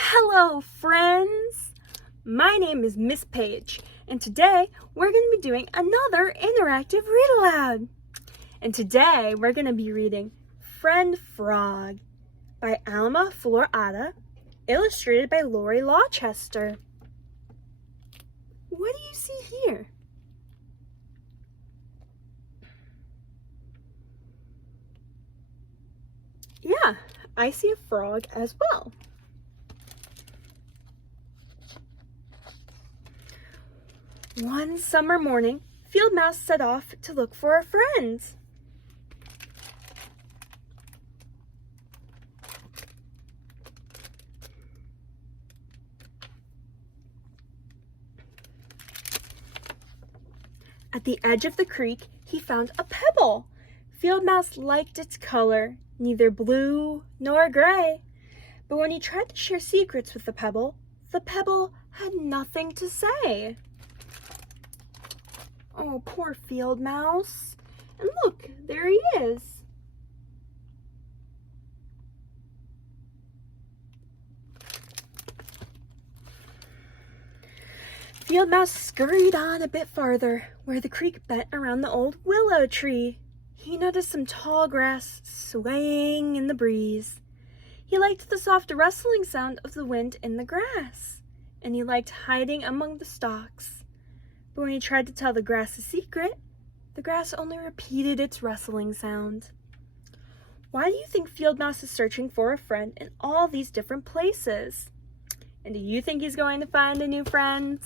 Hello, friends! My name is Miss Page, and today we're going to be doing another interactive read aloud. And today we're going to be reading Friend Frog by Alma Florada, illustrated by Lori Lawchester. What do you see here? Yeah, I see a frog as well. One summer morning, Field Mouse set off to look for a friend. At the edge of the creek, he found a pebble. Field Mouse liked its color, neither blue nor gray. But when he tried to share secrets with the pebble had nothing to say. Oh, poor Field Mouse. And look, there he is. Field Mouse scurried on a bit farther, where the creek bent around the old willow tree. He noticed some tall grass swaying in the breeze. He liked the soft rustling sound of the wind in the grass, and he liked hiding among the stalks. But when he tried to tell the grass a secret, the grass only repeated its rustling sound. Why do you think Field Mouse is searching for a friend in all these different places? And do you think he's going to find a new friend?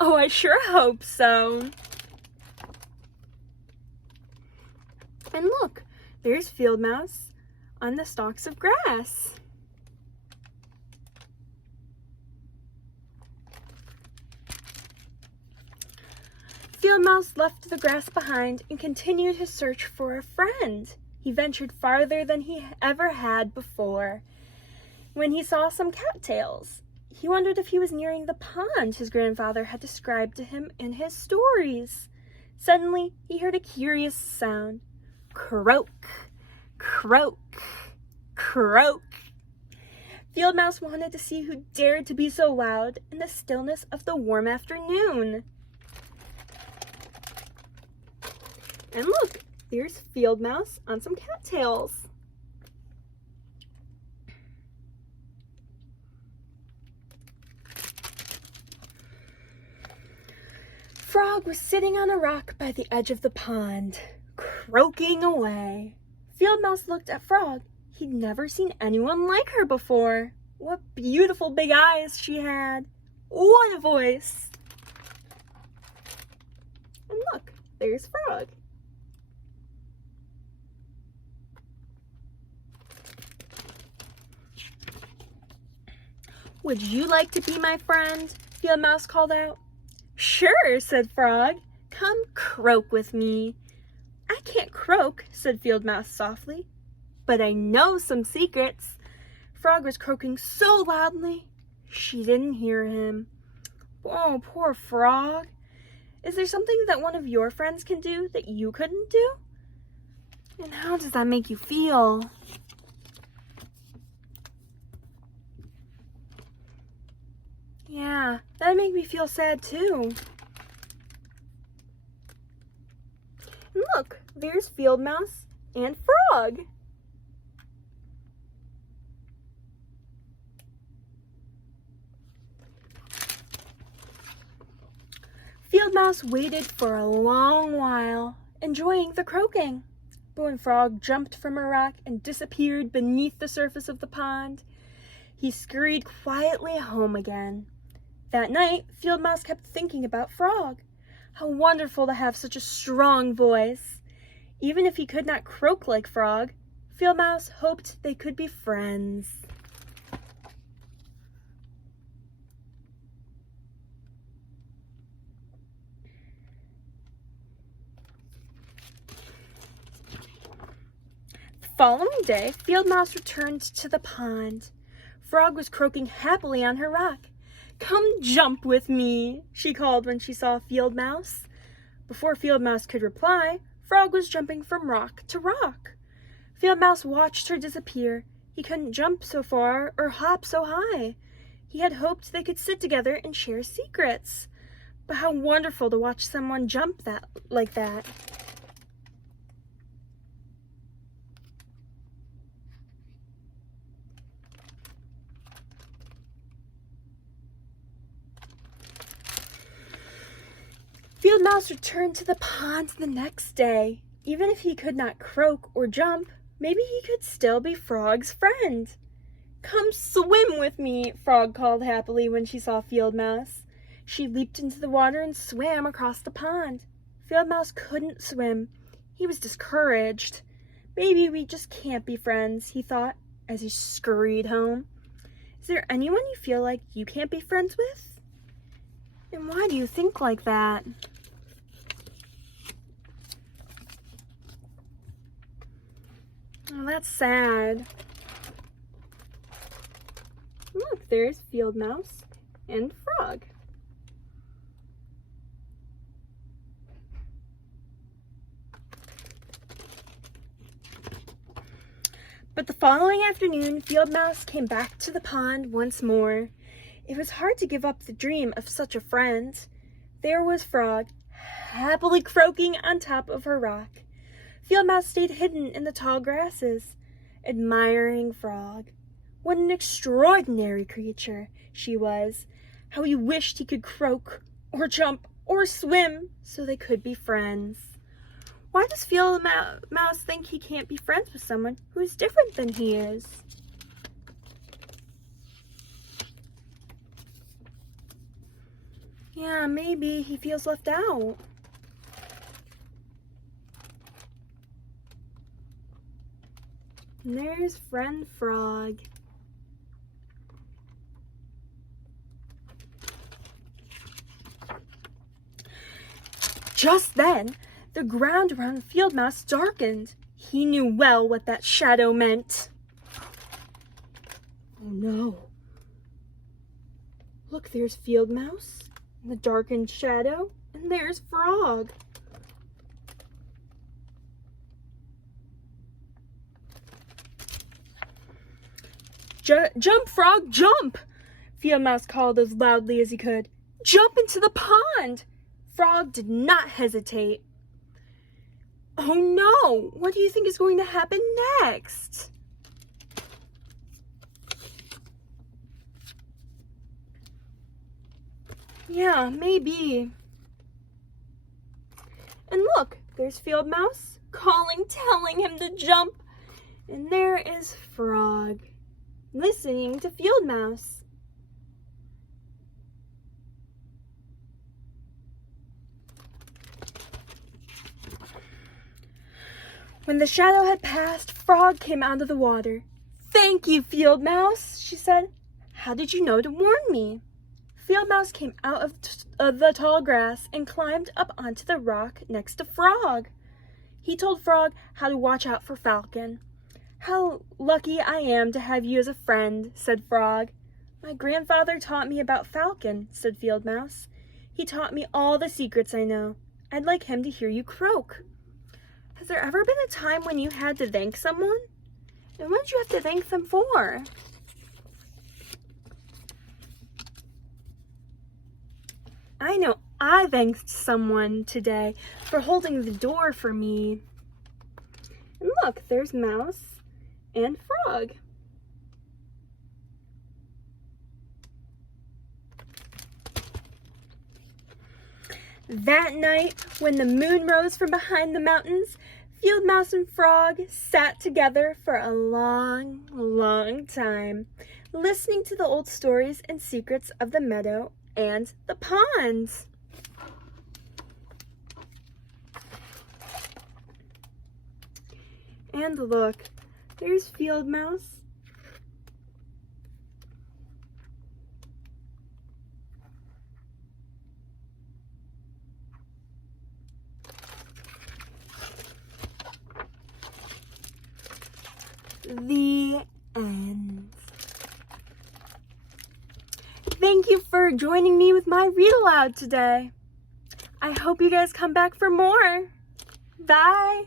Oh, I sure hope so. And look, there's Field Mouse on the stalks of grass. Field Mouse left the grass behind and continued his search for a friend. He ventured farther than he ever had before. When he saw some cattails, he wondered if he was nearing the pond his grandfather had described to him in his stories. Suddenly, he heard a curious sound. Croak, croak, croak. Field Mouse wanted to see who dared to be so loud in the stillness of the warm afternoon. And look, there's Field Mouse on some cattails. Frog was sitting on a rock by the edge of the pond, croaking away. Field Mouse looked at Frog. He'd never seen anyone like her before. What beautiful big eyes she had. What a voice. And look, there's Frog. Would you like to be my friend? Field Mouse called out. Sure, said Frog. Come croak with me. I can't croak, said Field Mouse softly, but I know some secrets. Frog was croaking so loudly, she didn't hear him. Oh, poor Frog. Is there something that one of your friends can do that you couldn't do? And how does that make you feel? Yeah, that'd make me feel sad too. And look, there's Field Mouse and Frog. Field Mouse waited for a long while, enjoying the croaking. But when Frog jumped from a rock and disappeared beneath the surface of the pond, he scurried quietly home again. That night, Field Mouse kept thinking about Frog. How wonderful to have such a strong voice. Even if he could not croak like Frog, Field Mouse hoped they could be friends. The following day, Field Mouse returned to the pond. Frog was croaking happily on her rock. Come jump with me, she called when she saw Field Mouse. Before Field Mouse could reply, Frog was jumping from rock to rock. Field Mouse watched her disappear. He couldn't jump so far or hop so high. He had hoped they could sit together and share secrets. But how wonderful to watch someone jump like that. Field Mouse returned to the pond the next day. Even if he could not croak or jump, maybe he could still be Frog's friend. "Come swim with me," Frog called happily when she saw Field Mouse. She leaped into the water and swam across the pond. Field Mouse couldn't swim. He was discouraged. "Maybe we just can't be friends," he thought as he scurried home. Is there anyone you feel like you can't be friends with? And why do you think like that? Oh, that's sad. Look, there's Field Mouse and Frog. But the following afternoon, Field Mouse came back to the pond once more. It was hard to give up the dream of such a friend. There was Frog, happily croaking on top of her rock. Field Mouse stayed hidden in the tall grasses, admiring Frog. What an extraordinary creature she was. How he wished he could croak, or jump, or swim, so they could be friends. Why does Field Mouse think he can't be friends with someone who is different than he is? Yeah, maybe he feels left out. And there's friend Frog. Just then, the ground around Field Mouse darkened. He knew well what that shadow meant. Oh no. Look, there's Field Mouse in the darkened shadow, and there's Frog. Jump, Frog, jump! Field Mouse called as loudly as he could. Jump into the pond! Frog did not hesitate. Oh no! What do you think is going to happen next? Yeah, maybe. And look, there's Field Mouse calling, telling him to jump. And there is Frog, listening to Field Mouse. When the shadow had passed, Frog came out of the water. "Thank you, Field Mouse," she said. "How did you know to warn me?" Field Mouse came out of the tall grass and climbed up onto the rock next to Frog. He told Frog how to watch out for Falcon. "How lucky I am to have you as a friend," said Frog. "My grandfather taught me about Falcon," said Field Mouse. "He taught me all the secrets I know. I'd like him to hear you croak." Has there ever been a time when you had to thank someone? And what did you have to thank them for? I know I thanked someone today for holding the door for me. And look, there's Mouse and Frog. That night, when the moon rose from behind the mountains, Field Mouse and Frog sat together for a long, long time, listening to the old stories and secrets of the meadow and the pond. And look, there's Field Mouse. The end. Thank you for joining me with my read aloud today. I hope you guys come back for more. Bye.